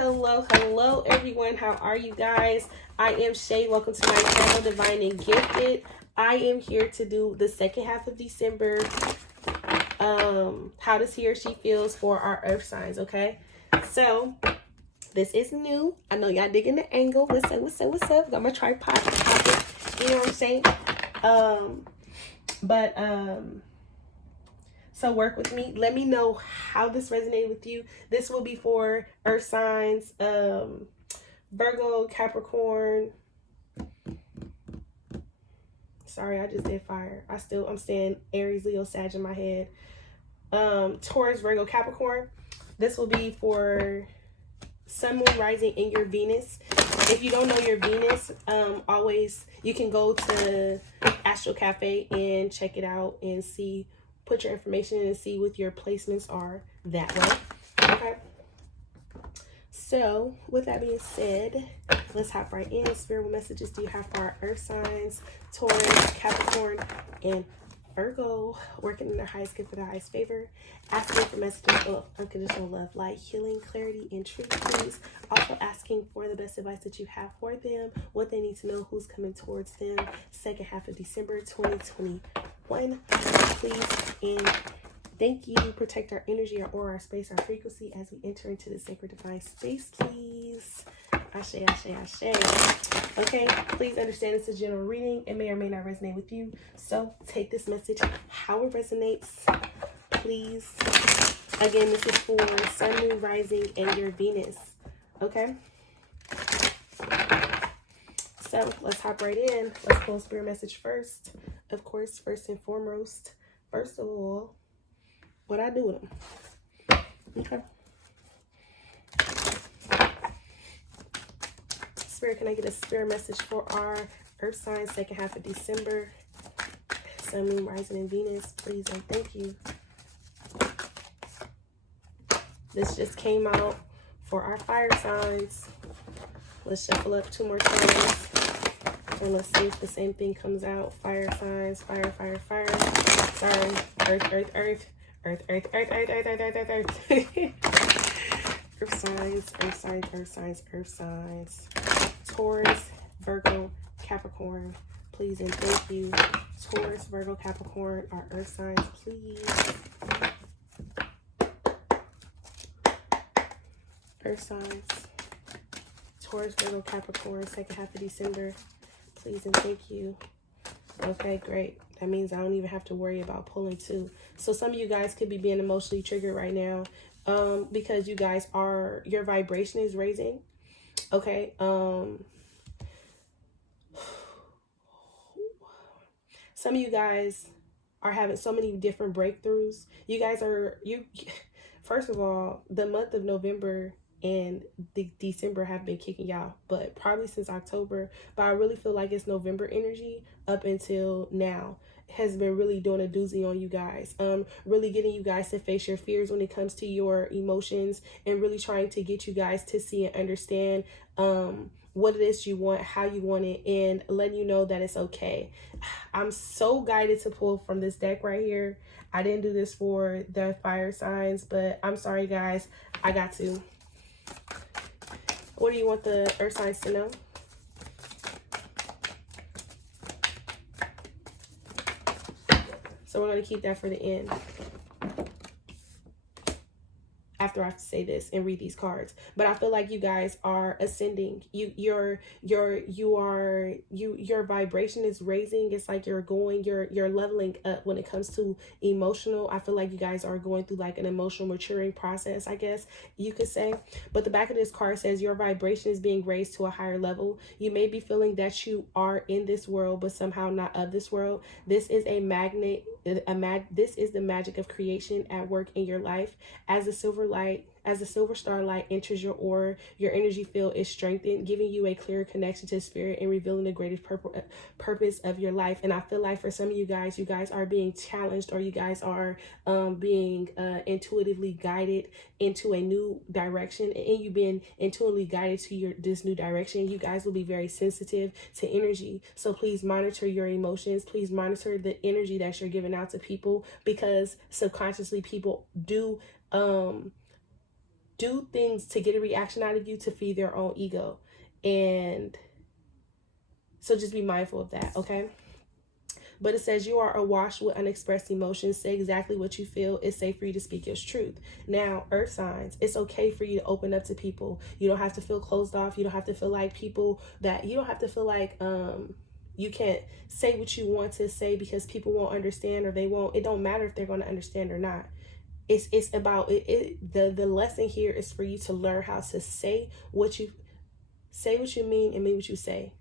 Hello, everyone. How are you guys? I am Shay. Welcome to my channel, Divine and Gifted. I am here to do the second half of December. How does he or she feels for our earth signs, okay? So, this is new. I know y'all digging the angle. What's up? Got my tripod. You know what I'm saying? So work with me. Let me know how this resonated with you. This will be for earth signs, Virgo, Capricorn. Sorry, I just did fire. I'm saying Aries, Leo, Sag in my head. Taurus, Virgo, Capricorn. This will be for Sun, Moon, Rising, and your Venus. If you don't know your Venus, you can go to Astro Cafe and check it out and see. Put your information in and see what your placements are that way. Okay. So, with that being said, let's hop right in. Spirit, what messages do you have for our earth signs, Taurus, Capricorn, and Virgo, working in their highest gift for their highest favor? Asking for messages of unconditional love, light, healing, clarity, and truth, please. Also asking for the best advice that you have for them, what they need to know, who's coming towards them, second half of December 2021. Please and thank you. Protect our energy, our aura, our space, our frequency as we enter into the sacred divine space, please. Ashe, ashe, ashe. Okay, please understand it's a general reading. It may or may not resonate with you. So take this message how it resonates, please. Again, this is for Sun, Moon, Rising, and your Venus. Okay? So let's hop right in. Let's pull spirit message first. Of course, first and foremost, first of all, what I do with them. Okay. Spirit, can I get a spirit message for our earth signs, second half of December? Sun, Moon, Rising, and Venus, please and thank you. This just came out for our fire signs. Let's shuffle up 2 more times. And let's see if the same thing comes out. Fire signs, fire. Sorry, earth. Earth signs. Taurus, Virgo, Capricorn, please and thank you. Taurus, Virgo, Capricorn, our earth signs, please. Earth signs. Taurus, Virgo, Capricorn, second half of December, please and thank you. Okay, great. That means I don't even have to worry about pulling 2. So some of you guys could be being emotionally triggered right now because you guys your vibration is raising. Okay. Some of you guys are having so many different breakthroughs. First of all, the month of November and December have been kicking y'all, but probably since October. But I really feel like it's November energy up until now has been really doing a doozy on you guys. Really getting you guys to face your fears when it comes to your emotions and really trying to get you guys to see and understand what it is you want, how you want it, and letting you know that it's okay. I'm so guided to pull from this deck right here. I didn't do this for the fire signs, but I'm sorry guys, I got to. What do you want the earth signs to know? So we're going to keep that for the end. After I have to say this and read these cards, but I feel like you guys are ascending. Your vibration is raising. It's like you're leveling up when it comes to emotional. I feel like you guys are going through like an emotional maturing process, I guess you could say. But the back of this card says your vibration is being raised to a higher level. You may be feeling that you are in this world, but somehow not of this world. This is a magnet. This is the magic of creation at work in your life. As the silver star light enters your aura, your energy field is strengthened, giving you a clearer connection to spirit and revealing the greatest purpose of your life. And I feel like for some of you guys are being challenged, or you guys are being intuitively guided into a new direction, and you've been intuitively guided to this new direction. You guys will be very sensitive to energy. So please monitor your emotions. Please monitor the energy that you're giving out to people, because subconsciously people do do things to get a reaction out of you to feed their own ego. And so just be mindful of that, okay? But it says you are awash with unexpressed emotions. Say exactly what you feel. It's safe for you to speak your truth. Now, earth signs, it's okay for you to open up to people. You don't have to feel closed off. You don't have to feel like you don't have to feel like you can't say what you want to say because people won't understand, or they won't. It don't matter if they're going to understand or not. It's about it. The lesson here is for you to learn how to say what you mean and mean what you say.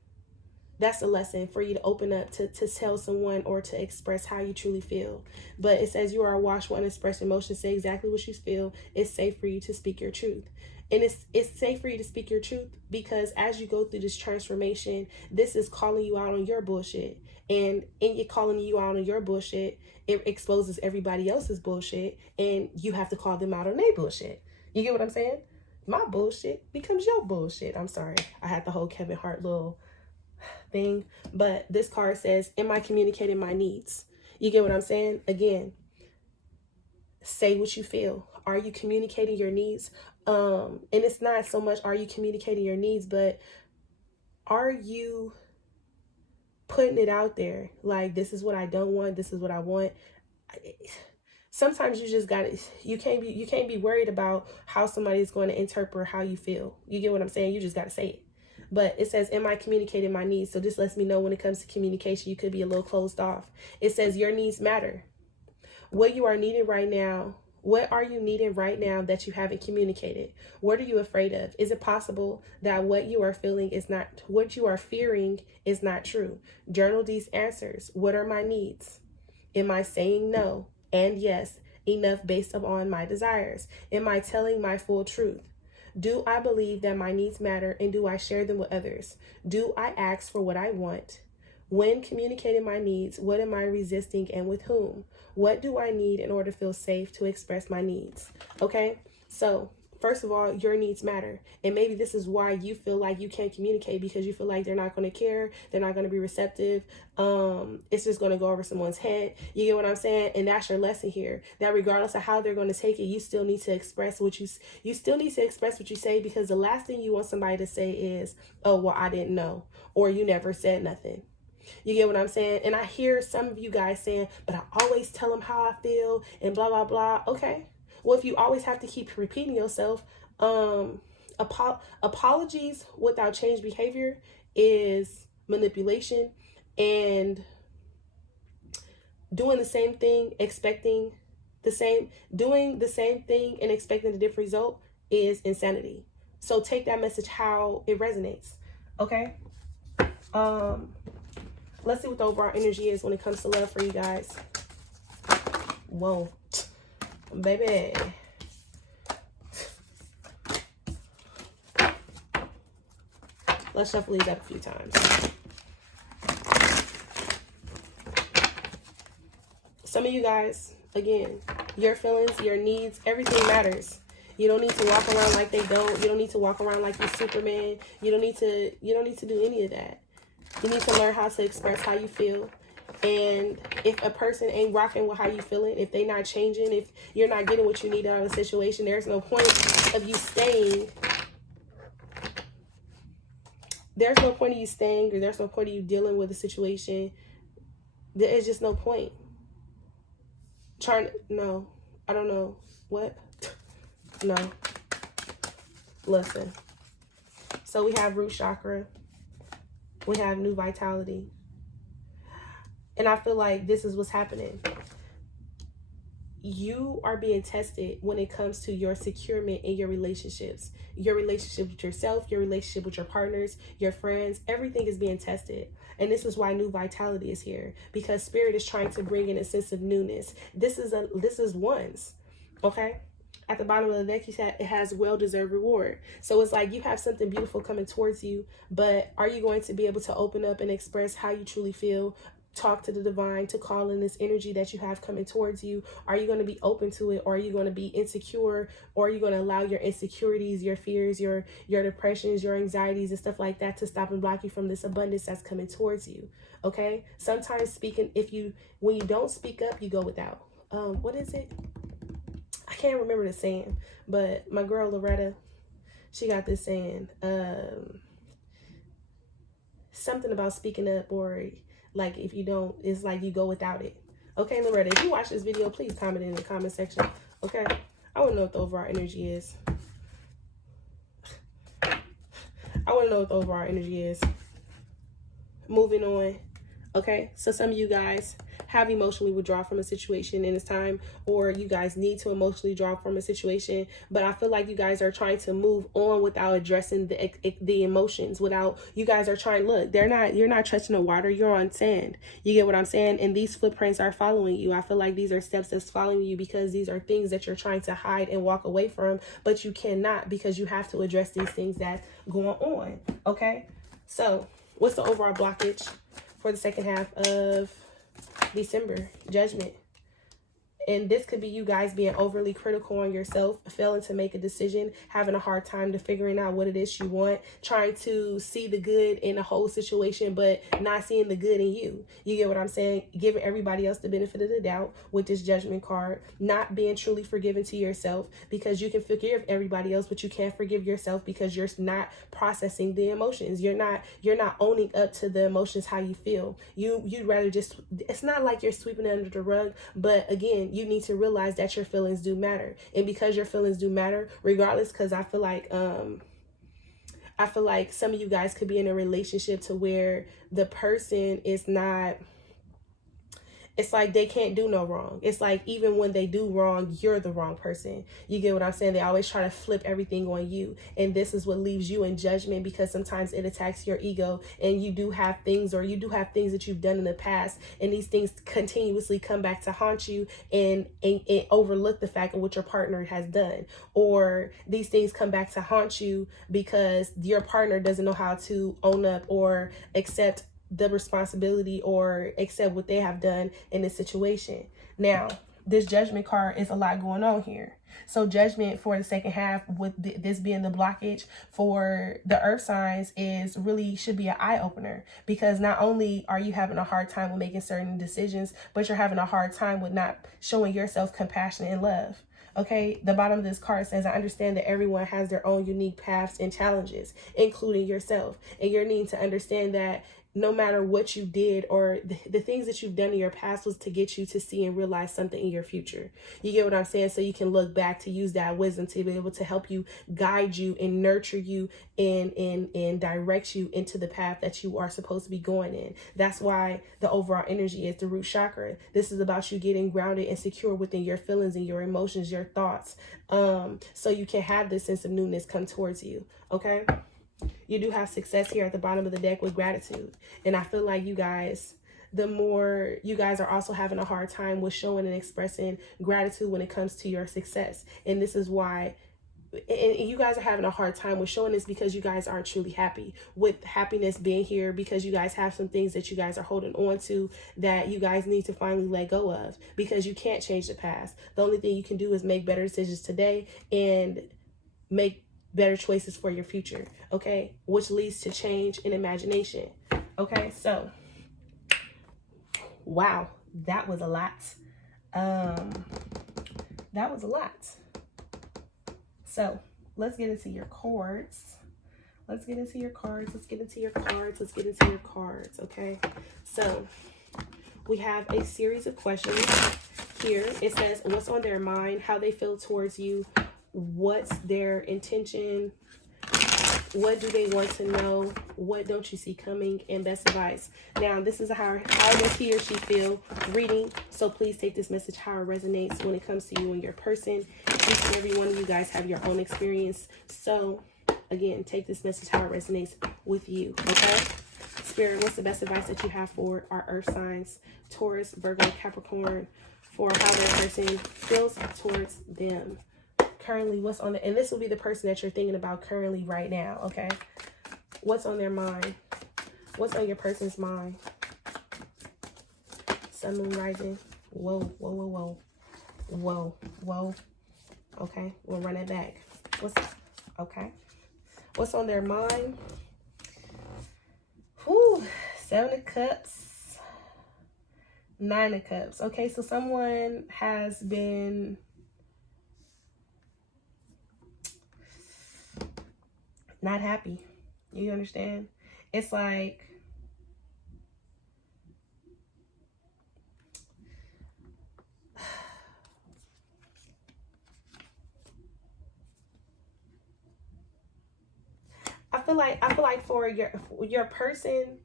That's a lesson for you to open up to tell someone or to express how you truly feel. But it says you are awash with unexpressed emotions. Say exactly what you feel. It's safe for you to speak your truth. And it's safe for you to speak your truth because as you go through this transformation, this is calling you out on your bullshit. And in it calling you out on your bullshit, it exposes everybody else's bullshit, and you have to call them out on their bullshit. You get what I'm saying? My bullshit becomes your bullshit. I'm sorry. I had the whole Kevin Hart little thing, but this card says, am I communicating my needs? You get what I'm saying? Again, say what you feel. Are you communicating your needs? And it's not so much are you communicating your needs, but are you putting it out there? Like, this is what I don't want, this is what I want. Sometimes you just gotta, you can't be worried about how somebody's going to interpret how you feel. You get what I'm saying? You just gotta say it. But it says, am I communicating my needs? So this lets me know when it comes to communication, you could be a little closed off. It says your needs matter. What you are needing right now, what are you needing right now that you haven't communicated? What are you afraid of? Is it possible that what you are feeling is not, what you are fearing is not true? Journal these answers. What are my needs? Am I saying no and yes enough based upon my desires? Am I telling my full truth? Do I believe that my needs matter, and do I share them with others? Do I ask for what I want? When communicating my needs, what am I resisting and with whom? What do I need in order to feel safe to express my needs? Okay, so first of all, your needs matter. And maybe this is why you feel like you can't communicate, because you feel like they're not going to care. They're not going to be receptive. It's just going to go over someone's head. You get what I'm saying? And that's your lesson here, that regardless of how they're going to take it, you still need to express what you still need to express what you say, because the last thing you want somebody to say is, oh, well, I didn't know, or you never said nothing. You get what I'm saying? And I hear some of you guys saying, but I always tell them how I feel and blah, blah, blah. Okay. Well, if you always have to keep repeating yourself, apologies without change behavior is manipulation, and doing the same thing, doing the same thing and expecting a different result is insanity. So take that message how it resonates. Okay. Let's see what the overall energy is when it comes to love for you guys. Whoa. Baby. Let's shuffle these up a few times. Some of you guys, again, your feelings, your needs, everything matters. You don't need to walk around like they don't. You don't need to walk around like you're Superman. You don't need to do any of that. You need to learn how to express how you feel. And if a person ain't rocking with how you feeling, if they not changing, if you're not getting what you need out of the situation, there's no point of you staying. There's no point of you staying, or there's no point of you dealing with the situation. There's just no point. No, I don't know. What? No. Listen. So we have root chakra. We have new vitality. And I feel like this is what's happening. You are being tested when it comes to your securement in your relationships. Your relationship with yourself, your relationship with your partners, your friends, everything is being tested. And this is why new vitality is here, because spirit is trying to bring in a sense of newness. This is ones, okay? At the bottom of the deck, you said it has well-deserved reward. So it's like you have something beautiful coming towards you, but are you going to be able to open up and express how you truly feel? Talk to the divine to call in this energy that you have coming towards you. Are you going to be open to it, or are you going to be insecure, or are you going to allow your insecurities, your fears, your depressions, your anxieties and stuff like that to stop and block you from this abundance that's coming towards you? Okay, sometimes when you don't speak up, you go without. What is it? I can't remember the saying, but my girl Loretta, she got this saying, something about speaking up, or like if you don't, it's like you go without it. Okay, Loretta, if you watch this video, please comment in the comment section. Okay, I want to know what the overall energy is. I want to know what the overall energy is. Moving on. Okay, so some of you guys have emotionally withdrawn from a situation in this time, or you guys need to emotionally draw from a situation, but I feel like you guys are trying to move on without addressing the emotions. Without, you guys are trying, look, you're not touching the water, you're on sand. You get what I'm saying? And these footprints are following you. I feel like these are steps that's following you, because these are things that you're trying to hide and walk away from, but you cannot, because you have to address these things that's going on. Okay, so what's the overall blockage for the second half of December? Judgment. And this could be you guys being overly critical on yourself, failing to make a decision, having a hard time to figuring out what it is you want, trying to see the good in the whole situation, but not seeing the good in you. You get what I'm saying? Giving everybody else the benefit of the doubt with this Judgment card, not being truly forgiving to yourself, because you can forgive everybody else, but you can't forgive yourself because you're not processing the emotions. You're not owning up to the emotions, how you feel. You'd rather just, it's not like you're sweeping it under the rug, but again, you need to realize that your feelings do matter. And because your feelings do matter, regardless, because I feel like some of you guys could be in a relationship to where the person is not, it's like they can't do no wrong. It's like even when they do wrong, you're the wrong person. You get what I'm saying? They always try to flip everything on you. And this is what leaves you in judgment, because sometimes it attacks your ego, and you do have things that you've done in the past, and these things continuously come back to haunt you, and overlook the fact of what your partner has done. Or these things come back to haunt you because your partner doesn't know how to own up or accept the responsibility or accept what they have done in this situation. Now, this Judgment card is a lot going on here. So judgment for the second half, with this being the blockage for the earth signs, is really should be an eye-opener, because not only are you having a hard time with making certain decisions, but you're having a hard time with not showing yourself compassion and love. Okay, the bottom of this card says, I understand that everyone has their own unique paths and challenges, including yourself. And you're needing to understand that no matter what you did, or the things that you've done in your past, was to get you to see and realize something in your future. You get what I'm saying? So you can look back to use that wisdom to be able to help you, guide you, and nurture you, and direct you into the path that you are supposed to be going in. That's why the overall energy is the root chakra. This is about you getting grounded and secure within your feelings and your emotions, your thoughts, so you can have this sense of newness come towards you. Okay, you do have success here at the bottom of the deck with gratitude. And I feel like you guys, the more you guys are also having a hard time with showing and expressing gratitude when it comes to your success. And this is why, and you guys are having a hard time with showing this, because you guys aren't truly happy with happiness being here, because you guys have some things that you guys are holding on to that you guys need to finally let go of, because you can't change the past. The only thing you can do is make better decisions today and make better choices for your future. Okay, which leads to change and imagination. Okay, so wow, that was a lot. That was a lot. So let's get into your cards. Let's get into your cards. Okay, so we have a series of questions here. It says, what's on their mind, how they feel towards you, what's their intention, what do they want to know, what don't you see coming, and best advice. Now, this is how does he or she feel reading, so please take this message how it resonates when it comes to you and your person. Each and every one of you guys have your own experience, so again, take this message how it resonates with you. Okay, Spirit, what's the best advice that you have for our earth signs, Taurus, Virgo, Capricorn, for how their person feels towards them currently? What's on the, and this will be the person that you're thinking about currently right now. Okay, what's on their mind? What's on your person's mind? Sun, moon, rising. Whoa, whoa, whoa, whoa, whoa, whoa. Okay, we'll run it back. What's on their mind? Whew, 7 of Cups, 9 of Cups. Okay, so someone has been not happy. You understand? It's like, I feel like for your person,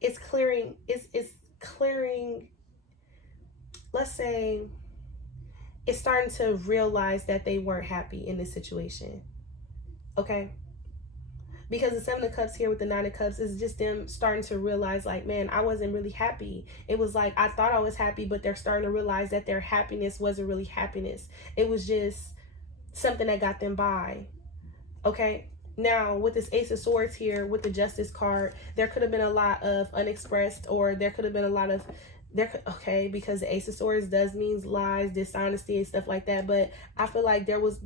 it's clearing, it's clearing, let's say it's starting to realize that they weren't happy in this situation. Okay? Because the Seven of Cups here with the Nine of Cups is just them starting to realize, like, man, I wasn't really happy. It was like, I thought I was happy, but they're starting to realize that their happiness wasn't really happiness. It was just something that got them by. Okay? Now, with this Ace of Swords here, with the Justice card, there could have been a lot of unexpressed, or there could have been a lot of, okay, because the Ace of Swords does mean lies, dishonesty, and stuff like that. But I feel like there was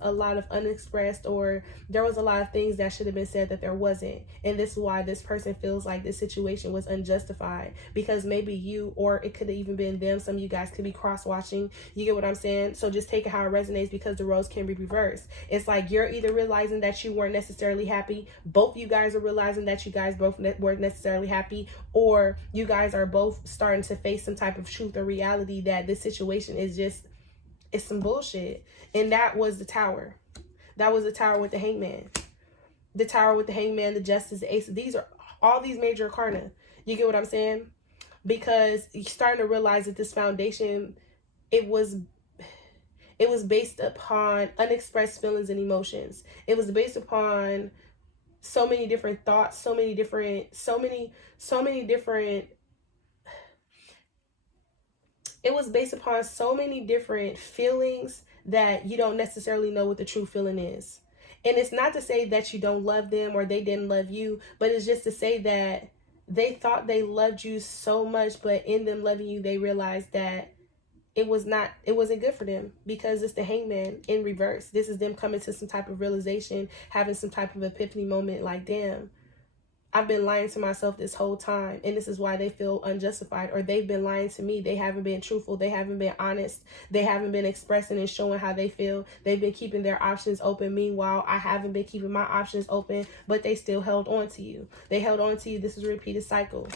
a lot of unexpressed, or there was a lot of things that should have been said that there wasn't. And this is why this person feels like this situation was unjustified, because maybe you, or it could have even been them. Some of you guys could be cross-watching. You get what I'm saying? So just take it how it resonates, because the roles can be reversed. It's like you're either realizing that you weren't necessarily happy, both you guys are realizing that you guys both weren't necessarily happy, or you guys are both starting to face some type of truth or reality that this situation is just, it's some bullshit. And that was the Tower. That was the Tower with the Hangman. The Tower with the Hangman, the Justice, the Ace. These are all these major arcana. You get what I'm saying? Because you're starting to realize that this foundation, it was based upon unexpressed feelings and emotions. It was based upon so many different thoughts, so many different, it was based upon so many different feelings that you don't necessarily know what the true feeling is. And it's not to say that you don't love them or they didn't love you, but it's just to say that they thought they loved you so much, but in them loving you, they realized that it wasn't good for them, because it's the Hangman in reverse. This is them coming to some type of realization, having some type of epiphany moment, like, damn, I've been lying to myself this whole time, and this is why they feel unjustified, or they've been lying to me. They haven't been truthful. They haven't been honest. They haven't been expressing and showing how they feel. They've been keeping their options open. Meanwhile, I haven't been keeping my options open, but they still held on to you. They held on to you. This is a repeated cycle,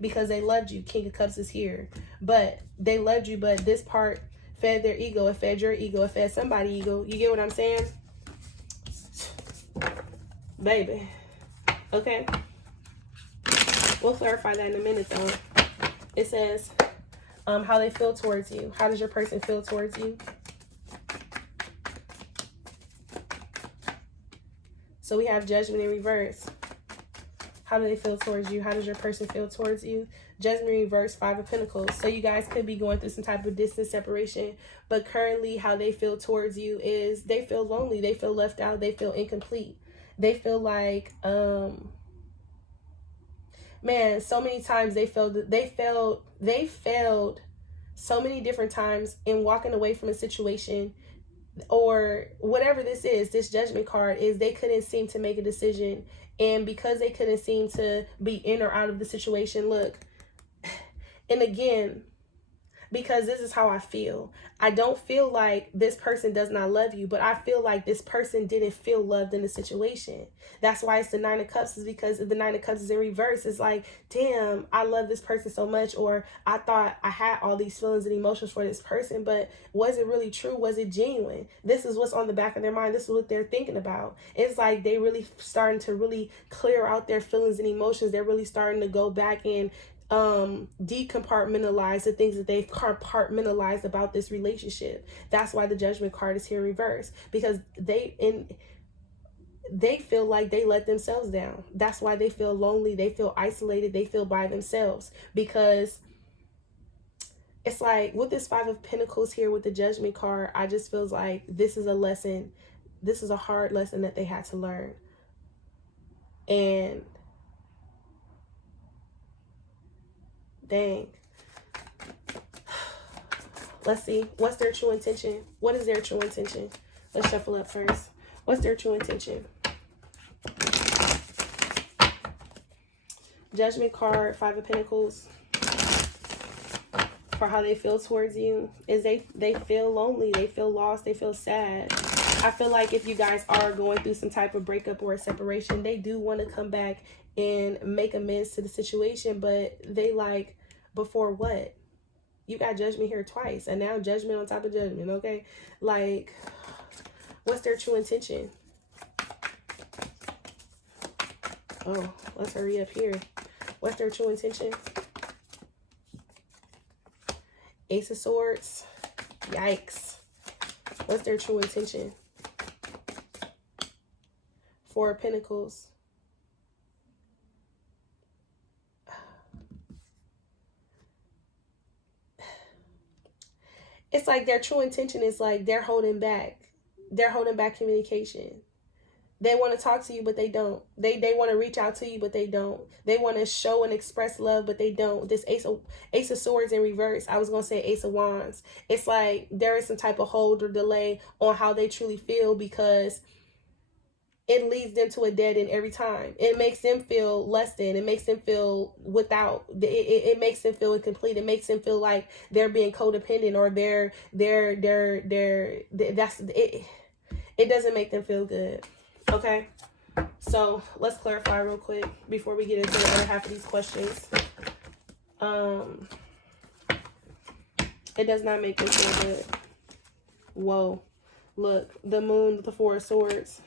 because they loved you. King of Cups is here, but they loved you, but this part fed their ego. It fed your ego. It fed somebody's ego. You get what I'm saying? Baby. Okay. We'll clarify that in a minute, though. It says how they feel towards you. How does your person feel towards you? So we have Judgment in reverse. How do they feel towards you? How does your person feel towards you? Judgment in reverse, Five of Pentacles. So you guys could be going through some type of distance separation, but currently how they feel towards you is they feel lonely. They feel left out. They feel incomplete. They feel like, man, so many times they failed so many different times in walking away from a situation, or whatever this is, this Judgment card is, they couldn't seem to make a decision. And because they couldn't seem to be in or out of the situation, look, and again, because this is how I feel. I don't feel like this person does not love you, but I feel like this person didn't feel loved in the situation. That's why it's the Nine of Cups, is because the Nine of Cups is in reverse. It's like, damn, I love this person so much, or I thought I had all these feelings and emotions for this person, but was it really true? Was it genuine? This is what's on the back of their mind. This is what they're thinking about. It's like they really starting to really clear out their feelings and emotions. They're really starting to go back and decompartmentalize the things that they've compartmentalized about this relationship. That's why the Judgment card is here in reverse, because they feel like they let themselves down. That's why they feel lonely. They feel isolated. They feel by themselves, because it's like with this Five of Pentacles here with the Judgment card, I just feels like this is a lesson. This is a hard lesson that they had to learn. And dang. Let's see. What's their true intention? What is their true intention? Let's shuffle up first. What's their true intention? Judgment card, Five of Pentacles. For how they feel towards you is they feel lonely. They feel lost. They feel sad. I feel like if you guys are going through some type of breakup or a separation, they do want to come back and make amends to the situation, but they like, before what? You got judgment here twice, and now judgment on top of judgment, okay? Like, what's their true intention? Oh, let's hurry up here. What's their true intention? Ace of Swords. Yikes. What's their true intention? Four of Pentacles. It's like their true intention is like they're holding back. They're holding back communication. They want to talk to you, but they don't. They want to reach out to you, but they don't. They want to show and express love, but they don't. This Ace of Swords in reverse. I was going to say Ace of Wands. It's like there is some type of hold or delay on how they truly feel, because it leads them to a dead end every time. It makes them feel less than. It makes them feel without. It makes them feel incomplete. It makes them feel like they're being codependent, or that's it. It doesn't make them feel good. Okay, so let's clarify real quick before we get into the other half of these questions. It does not make them feel good. Whoa, look, the Moon with the Four of Swords.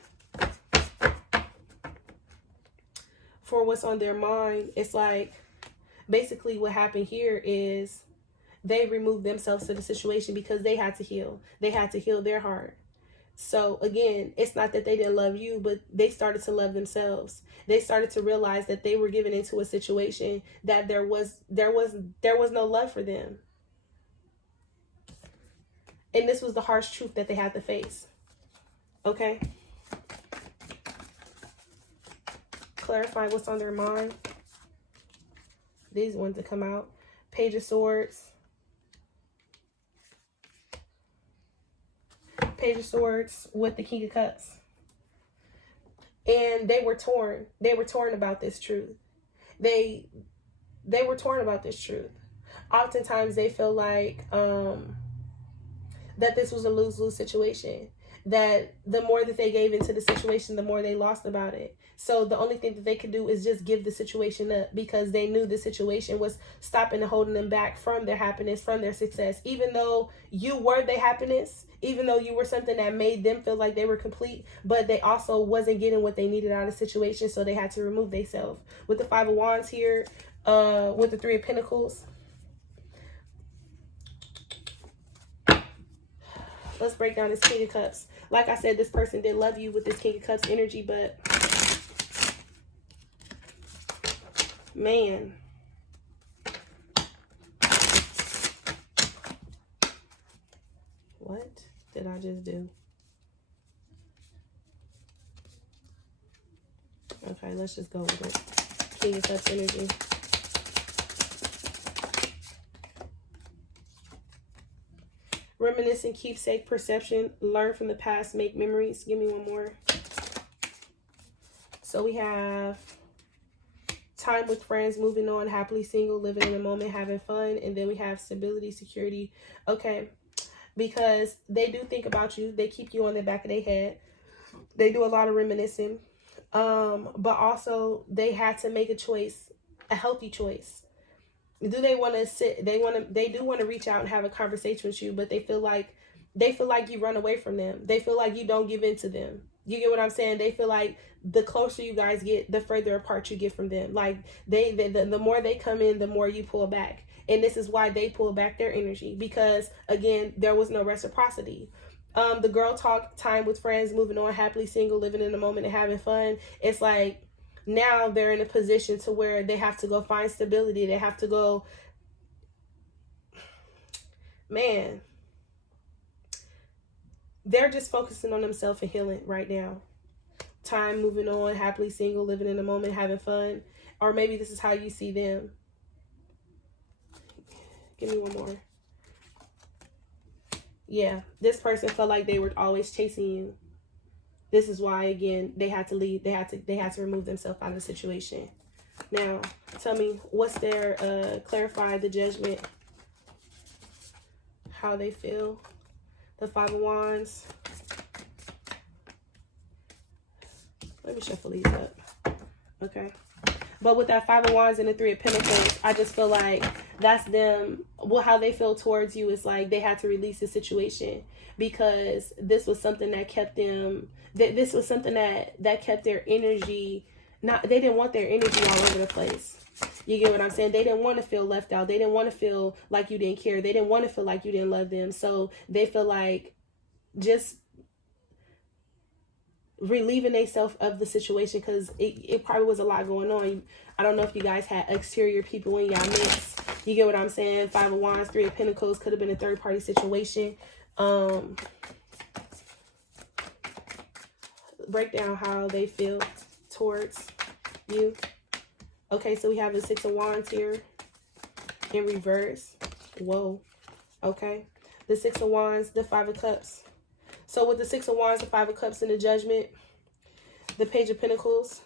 For what's on their mind, it's like basically what happened here is they removed themselves to the situation because they had to heal. They had to heal their heart. So again, it's not that they didn't love you, but they started to love themselves. They started to realize that they were given into a situation that there was no love for them. And this was the harsh truth that they had to face. Okay? Clarify what's on their mind. These ones that come out. Page of Swords. Page of Swords with the King of Cups. And they were torn. They were torn about this truth. They were torn about this truth. Oftentimes they feel like that this was a lose-lose situation. That the more that they gave into the situation, the more they lost about it. So the only thing that they could do is just give the situation up, because they knew the situation was stopping and holding them back from their happiness, from their success. Even though you were their happiness, even though you were something that made them feel like they were complete, but they also wasn't getting what they needed out of the situation, so they had to remove themselves. With the Five of Wands here, with the Three of Pentacles. Let's break down this King of Cups. Like I said, this person did love you with this King of Cups energy, but man, what did I just do? Okay, let's just go with it. King of Cups energy. Reminiscent, keepsake, perception, learn from the past, make memories. Give me one more. So we have time with friends, moving on, happily single, living in the moment, having fun. And then we have stability, security. Okay, because they do think about you. They keep you on the back of their head. They do a lot of reminiscing. But also they had to make a choice, a healthy choice. Do they want to sit? They do want to reach out and have a conversation with you, but they feel like you run away from them. They feel like you don't give in to them. You get what I'm saying? They feel like the closer you guys get, the further apart you get from them. Like the more they come in, the more you pull back. And this is why they pull back their energy, because again, there was no reciprocity. The girl talk, time with friends, moving on, happily single, living in the moment and having fun. It's like, now they're in a position to where they have to go find stability. They have to go, man, they're just focusing on themselves and healing right now. Time, moving on, happily single, living in the moment, having fun. Or maybe this is how you see them. Give me one more. Yeah, this person felt like they were always chasing you. This is why, again, they had to leave. They had to remove themselves out of the situation. Now, tell me, what's their, clarify the judgment, how they feel. The Five of Wands. Let me shuffle these up. Okay. But with that 5 of Wands and the 3 of Pentacles, I just feel like that's them. Well, how they feel towards you is like they had to release the situation because this was something that kept them. This was something that kept their energy. They didn't want their energy all over the place. You get what I'm saying? They didn't want to feel left out. They didn't want to feel like you didn't care. They didn't want to feel like you didn't love them. So they feel like just relieving themselves of the situation because it probably was a lot going on. I don't know if you guys had exterior people in y'all mix. You get what I'm saying? 5 of Wands, 3 of Pentacles could have been a third party situation. Break down how they feel towards you. Okay, so we have the 6 of Wands here in reverse. Whoa. Okay. The 6 of Wands, the 5 of Cups. So with the 6 of Wands, the 5 of Cups, and the Judgment, the Page of Pentacles,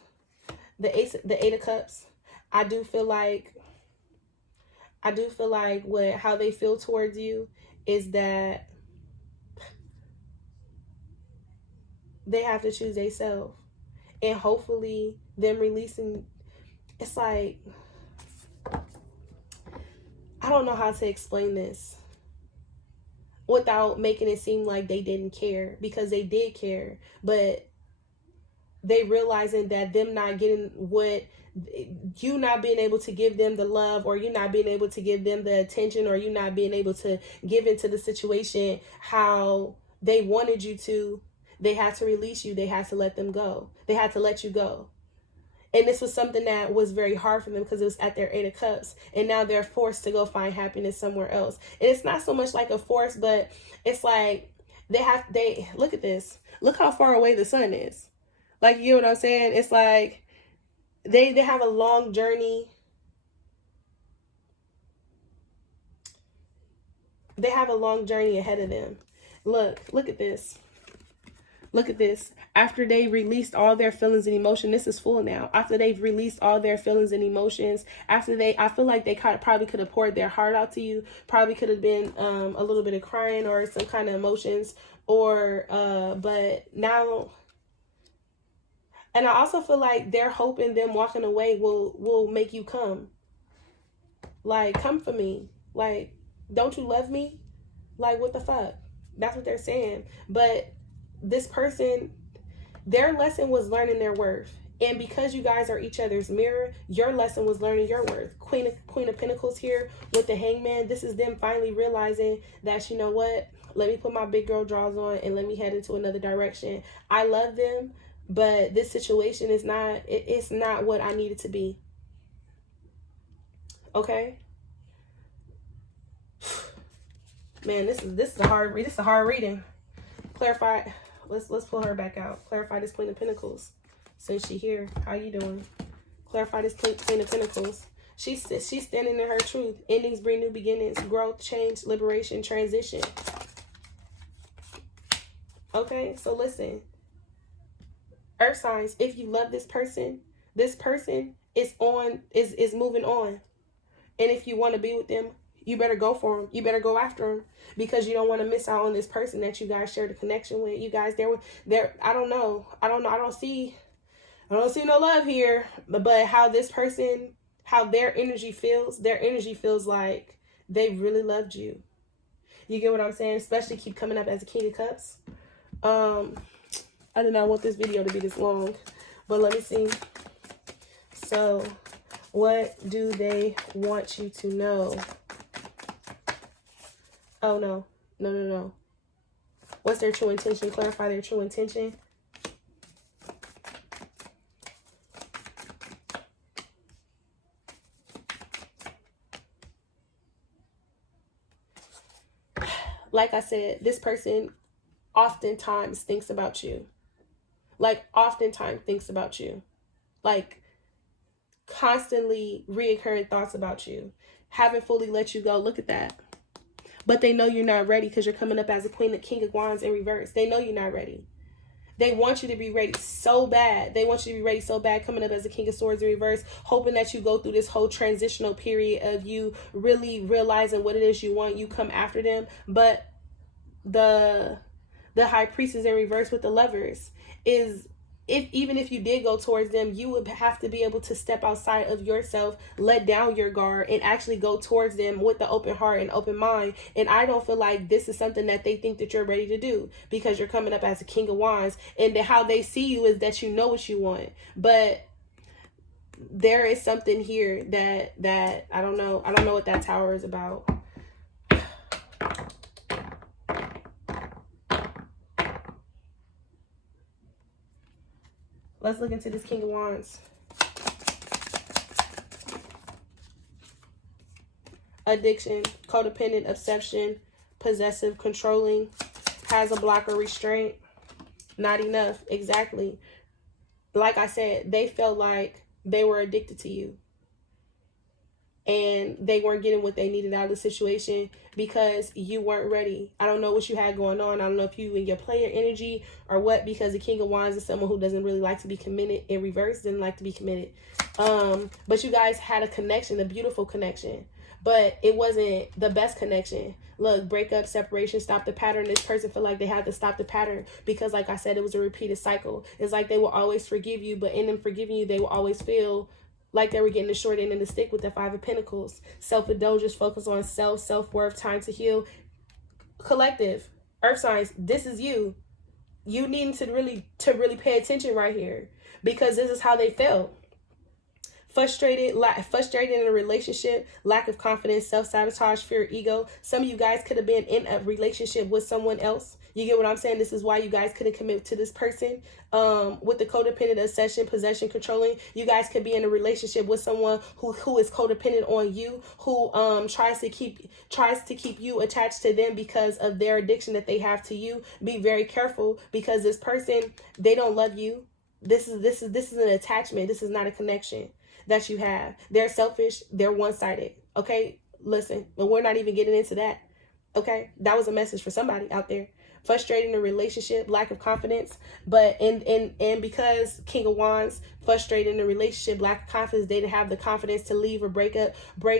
the 8 of Cups, I do feel like how they feel towards you is that they have to choose themselves. And hopefully them releasing, it's like, I don't know how to explain this without making it seem like they didn't care, because they did care, but they realizing that them not getting what you not being able to give them the love, or you not being able to give them the attention, or you not being able to give into the situation how they wanted you to, they had to release you. They had to let them go. They had to let you go. And this was something that was very hard for them because it was at their 8 of Cups. And now they're forced to go find happiness somewhere else. And it's not so much like a force, but it's like they look at this. Look how far away the sun is. Like, you know what I'm saying? It's like they have a long journey. They have a long journey ahead of them. Look at this. Look at this. After they released all their feelings and emotion, this is full now. After they've released all their feelings and emotions, I feel like they probably could have poured their heart out to you. Probably could have been a little bit of crying or some kind of emotions, or but now, and I also feel like they're hoping them walking away will make you come. Like, come for me. Like, don't you love me? Like, what the fuck? That's what they're saying. But this person, their lesson was learning their worth. And because you guys are each other's mirror, your lesson was learning your worth. Queen of Pentacles here with the Hangman. This is them finally realizing that, you know what? Let me put my big girl drawers on and let me head into another direction. I love them, but this situation is not, it's not what I need it to be. Okay? Man, this is a hard read. This is a hard reading. Clarify. Let's pull her back out. Clarify this Queen of Pentacles. Since she here, how you doing? Clarify this Queen of Pentacles. She's standing in her truth. Endings bring new beginnings, growth, change, liberation, transition. Okay, so listen. Earth signs, if you love this person is moving on. And if you want to be with them, you better go for them. You better go after them, because you don't want to miss out on this person that you guys shared a connection with. You guys, I don't know. I don't see no love here. But how this person, how their energy feels like they really loved you. You get what I'm saying? Especially keep coming up as a King of Cups. I did not want this video to be this long, but let me see. So, what do they want you to know? Oh, no. What's their true intention? Clarify their true intention. Like I said, this person oftentimes thinks about you. Like, oftentimes thinks about you. Like, constantly reoccurring thoughts about you. Haven't fully let you go. Look at that. But they know you're not ready because you're coming up as a King of Wands in reverse. They know you're not ready. They want you to be ready so bad. They want you to be ready so bad, coming up as a King of Swords in reverse, hoping that you go through this whole transitional period of you really realizing what it is you want. You come after them. But the High Priestess in reverse with the Lovers is even if you did go towards them, you would have to be able to step outside of yourself, let down your guard, and actually go towards them with the open heart and open mind. And I don't feel like this is something that they think that you're ready to do, because you're coming up as a King of Wands, and how they see you is that you know what you want. But there is something here that I don't know what that Tower is about. Let's look into this King of Wands. Addiction, codependent, obsession, possessive, controlling, has a block or restraint, not enough. Exactly. Like I said, they felt like they were addicted to you, and they weren't getting what they needed out of the situation because you weren't ready. I don't know what you had going on. I don't know if you in your player energy or what, because the King of Wands is someone who doesn't really like to be committed. In reverse, didn't like to be committed. But you guys had a connection, a beautiful connection, but it wasn't the best connection. Look, breakup, separation, stop the pattern. This person feel like they had to stop the pattern because, like I said, it was a repeated cycle. It's like they will always forgive you, but in them forgiving you, they will always feel like they were getting the short end of the stick with the Five of Pentacles. Self-indulgence, focus on self-worth, time to heal. Collective, earth signs, this is you. You need to really pay attention right here, because this is how they felt. Frustrated in a relationship, lack of confidence, self-sabotage, fear, ego. Some of you guys could have been in a relationship with someone else. You get what I'm saying? This is why you guys couldn't commit to this person. With the codependent, obsession, possession, controlling, you guys could be in a relationship with someone who is codependent on you, who tries to keep you attached to them because of their addiction that they have to you. Be very careful, because this person, they don't love you. This is an attachment. This is not a connection that you have. They're selfish. They're one-sided. Okay, listen, but we're not even getting into that. Okay, that was a message for somebody out there. Frustrated in a relationship, lack of confidence, but and because King of Wands, frustrated in a relationship, lack of confidence, they didn't have the confidence to leave or break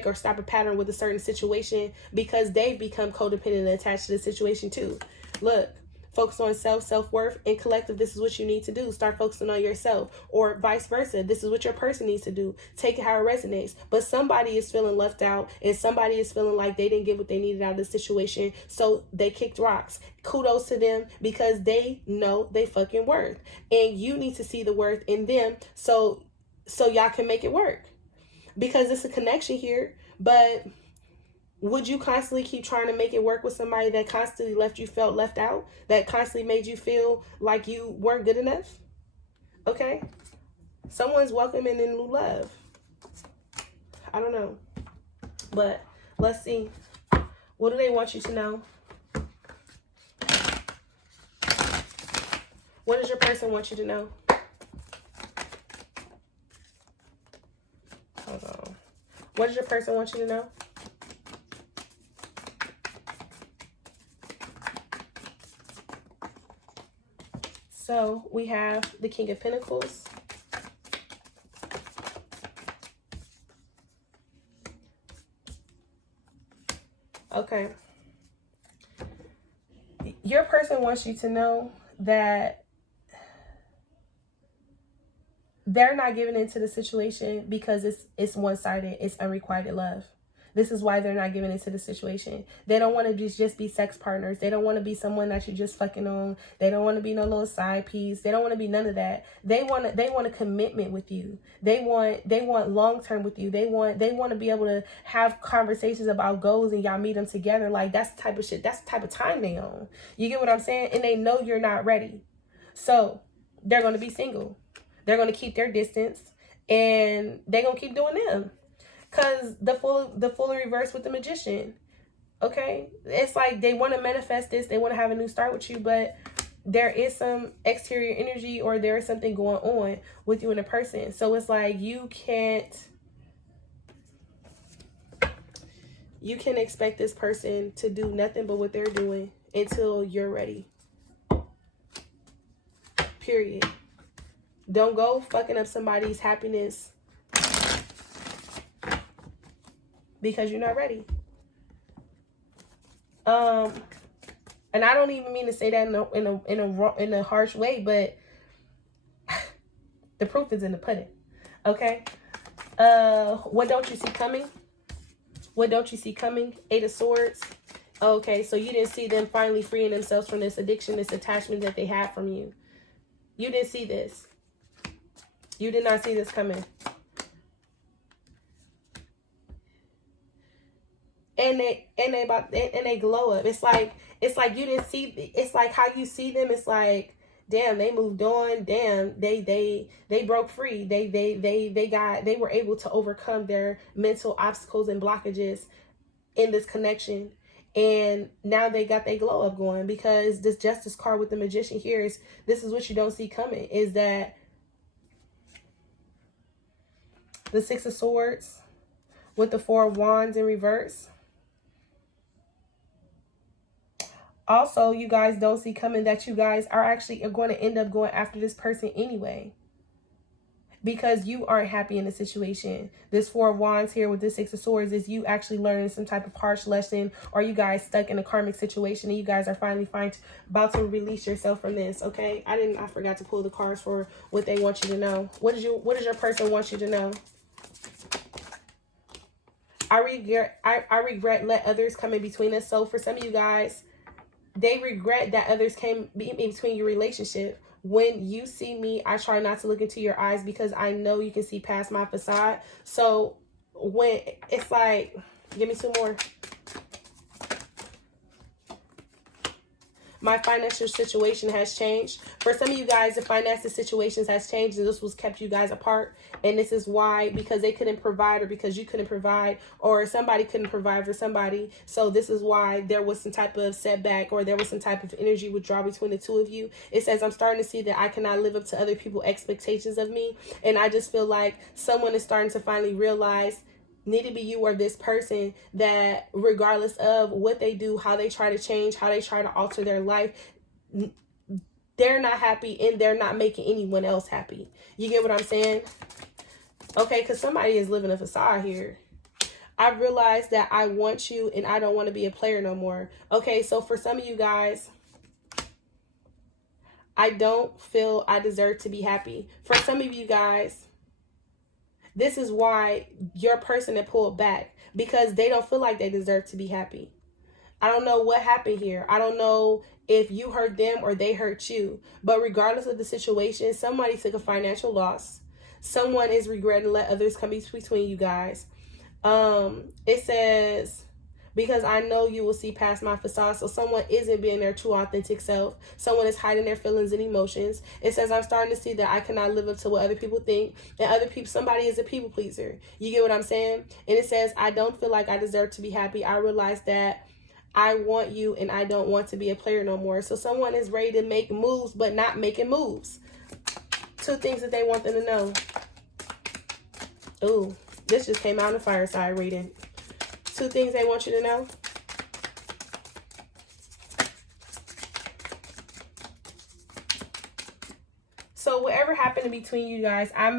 or stop a pattern with a certain situation, because they've become codependent and attached to the situation too. Look, focus on self-worth, and collective, this is what you need to do. Start focusing on yourself, or vice versa. This is what your person needs to do. Take it how it resonates. But somebody is feeling left out, and somebody is feeling like they didn't get what they needed out of the situation, so they kicked rocks. Kudos to them, because they know they fucking worth. And you need to see the worth in them so y'all can make it work. Because it's a connection here, but would you constantly keep trying to make it work with somebody that constantly felt left out, that constantly made you feel like you weren't good enough? Okay? Someone's welcoming in new love. I don't know. But let's see. What do they want you to know? What does your person want you to know? Hold on. What does your person want you to know? So we have the King of Pentacles. Okay. Your person wants you to know that they're not giving into the situation because it's one-sided. It's unrequited love. This is why they're not giving into the situation. They don't want to just be sex partners. They don't want to be someone that you're just fucking on. They don't want to be no little side piece. They don't want to be none of that. They want a commitment with you. They want long term with you. They want to be able to have conversations about goals, and y'all meet them together. Like, that's the type of shit. That's the type of time they on. You get what I'm saying? And they know you're not ready. So they're going to be single. They're going to keep their distance, and they're going to keep doing them. Because the full reverse with the Magician. Okay? It's like they want to manifest this. They want to have a new start with you, but there is some exterior energy, or there is something going on with you and a person. So it's like you can expect this person to do nothing but what they're doing until you're ready. Period. Don't go fucking up somebody's happiness because you're not ready. And I don't even mean to say that in a harsh way, but The proof is in the pudding. Okay. What don't you see coming? What don't you see coming? Eight of Swords. Okay, so you didn't see them finally freeing themselves from this addiction, this attachment that they had from you. You didn't see this. You did not see this coming. And they glow up. It's like you didn't see. It's like how you see them. It's like, damn, they moved on. Damn, they broke free. They were able to overcome their mental obstacles and blockages in this connection. And now they got their glow up going, because this Justice card with the Magician here is, this is what you don't see coming, is that the Six of Swords with the Four of Wands in reverse. Also, you guys don't see coming that you guys are actually going to end up going after this person anyway, because you aren't happy in the situation. This Four of Wands here with the Six of Swords is you actually learning some type of harsh lesson, or you guys stuck in a karmic situation and you guys are finally about to release yourself from this. Okay, I forgot to pull the cards for what they want you to know. What does your person want you to know? I regret let others come in between us. So for some of you guys, they regret that others came in between your relationship. When you see me, I try not to look into your eyes, because I know you can see past my facade. So when it's like, give me two more. My financial situation has changed. For some of you guys, the financial situations has changed, and this was kept you guys apart. And this is why, because they couldn't provide, or because you couldn't provide, or somebody couldn't provide for somebody. So this is why there was some type of setback, or there was some type of energy withdrawal between the two of you. It says, I'm starting to see that I cannot live up to other people's expectations of me. And I just feel like someone is starting to finally realize, need to be you or this person, that regardless of what they do, how they try to change, how they try to alter their life, they're not happy, and they're not making anyone else happy. You get what I'm saying? Okay, because somebody is living a facade here. I realized that I want you and I don't want to be a player no more. Okay, so for some of you guys, I don't feel I deserve to be happy. For some of you guys, this is why your person had pulled back, because they don't feel like they deserve to be happy. I don't know what happened here. I don't know if you hurt them or they hurt you. But regardless of the situation, somebody took a financial loss. Someone is regretting let others come between you guys. It says, because I know you will see past my facade. So someone isn't being their true authentic self. Someone is hiding their feelings and emotions. It says, I'm starting to see that I cannot live up to what other people think. And somebody is a people pleaser. You get what I'm saying? And it says, I don't feel like I deserve to be happy. I realize that I want you and I don't want to be a player no more. So someone is ready to make moves, but not making moves. Two things that they want them to know. Ooh, this just came out in the fireside reading. Two things they want you to know. So whatever happened in between you guys, I've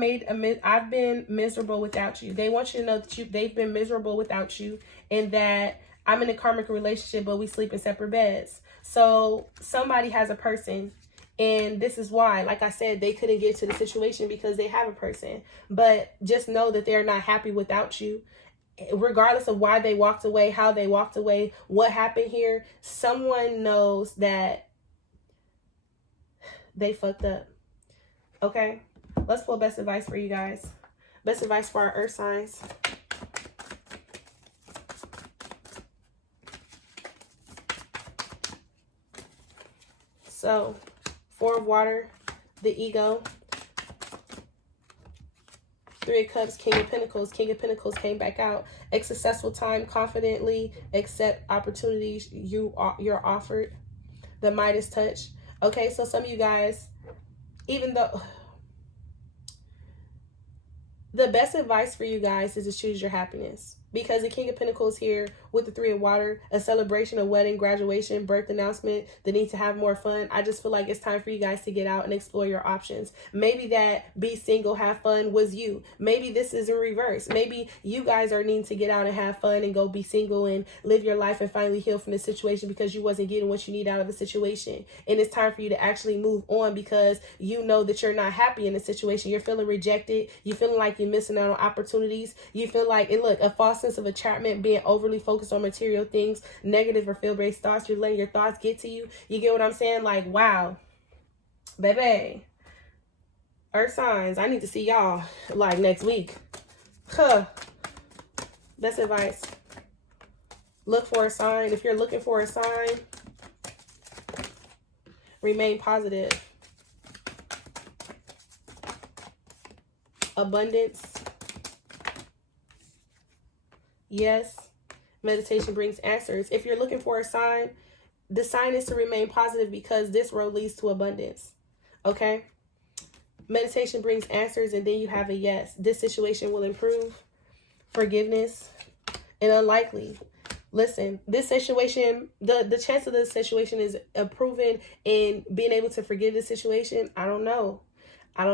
been miserable without you. They want you to know that they've been miserable without you, and that I'm in a karmic relationship, but we sleep in separate beds. So somebody has a person, and this is why, like I said, they couldn't get to the situation because they have a person. But just know that they're not happy without you. Regardless of why they walked away, how they walked away, what happened here, someone knows that they fucked up. Okay, let's pull best advice for you guys. Best advice for our earth signs. So, Four of Water, the ego. Three of Cups, King of Pentacles. King of Pentacles came back out. A successful time, confidently accept opportunities you're offered. The Midas touch. Okay, so some of you guys, even though the best advice for you guys is to choose your happiness. Because the King of Pentacles here with the Three of Water, a celebration, a wedding, graduation, birth announcement, the need to have more fun. I just feel like it's time for you guys to get out and explore your options. Maybe that be single, have fun was you. Maybe this is in reverse. Maybe you guys are needing to get out and have fun and go be single and live your life and finally heal from the situation because you wasn't getting what you need out of the situation. And it's time for you to actually move on because you know that you're not happy in the situation. You're feeling rejected. You're feeling like you're missing out on opportunities. You feel like, and look, a false sense of entrapment, being overly focused on material things, negative or fear-based thoughts. You're letting your thoughts get to you. You get what I'm saying? Like, wow, baby. Earth signs, I need to see y'all like next week. That's advice. Look for a sign. If you're looking for a sign, remain positive. Abundance. Yes, meditation brings answers. If you're looking for a sign, the sign is to remain positive because this road leads to abundance. Okay? Meditation brings answers and then you have a yes. This situation will improve. Forgiveness and unlikely. Listen, this situation, the chance of this situation is improving and being able to forgive the situation. I don't know. It's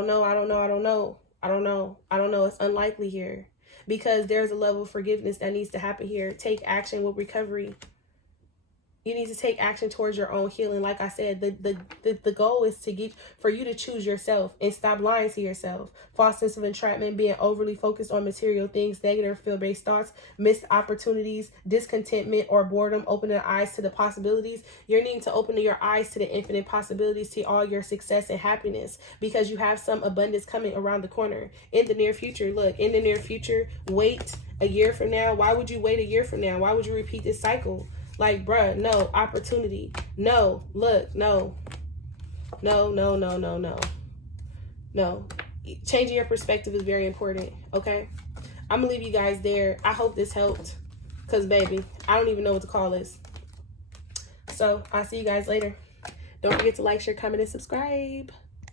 unlikely here. Because there's a level of forgiveness that needs to happen here. Take action with recovery. You need to take action towards your own healing. Like I said, the goal is for you to choose yourself and stop lying to yourself. False sense of entrapment, being overly focused on material things, negative fear-based thoughts, missed opportunities, discontentment, or boredom, opening eyes to the possibilities. You're needing to open your eyes to the infinite possibilities, to all your success and happiness, because you have some abundance coming around the corner in the near future. Look, in the near future, wait a year from now. Why would you wait a year from now? Why would you repeat this cycle? Like, bruh, no. Opportunity. No. Look, no. No. Changing your perspective is very important, okay? I'm going to leave you guys there. I hope this helped because, baby, I don't even know what to call this. So, I'll see you guys later. Don't forget to like, share, comment, and subscribe.